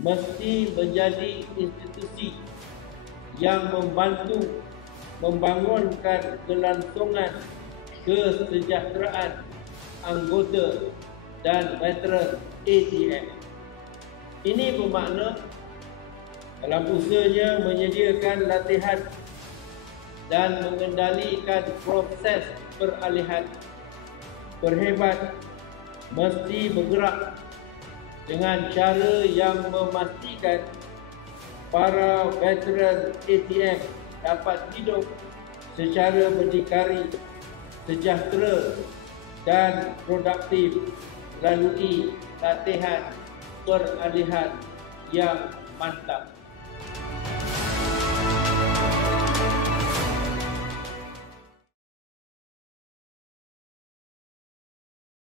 mesti menjadi institusi yang membantu membangunkan kelangsungan kesejahteraan anggota dan veteran ATM. Ini bermakna dalam usahanya menyediakan latihan dan mengendalikan proses peralihan. Berhebat mesti bergerak dengan cara yang memastikan para veteran ATM dapat hidup secara berdikari, sejahtera dan produktif melalui latihan peralihan yang mantap.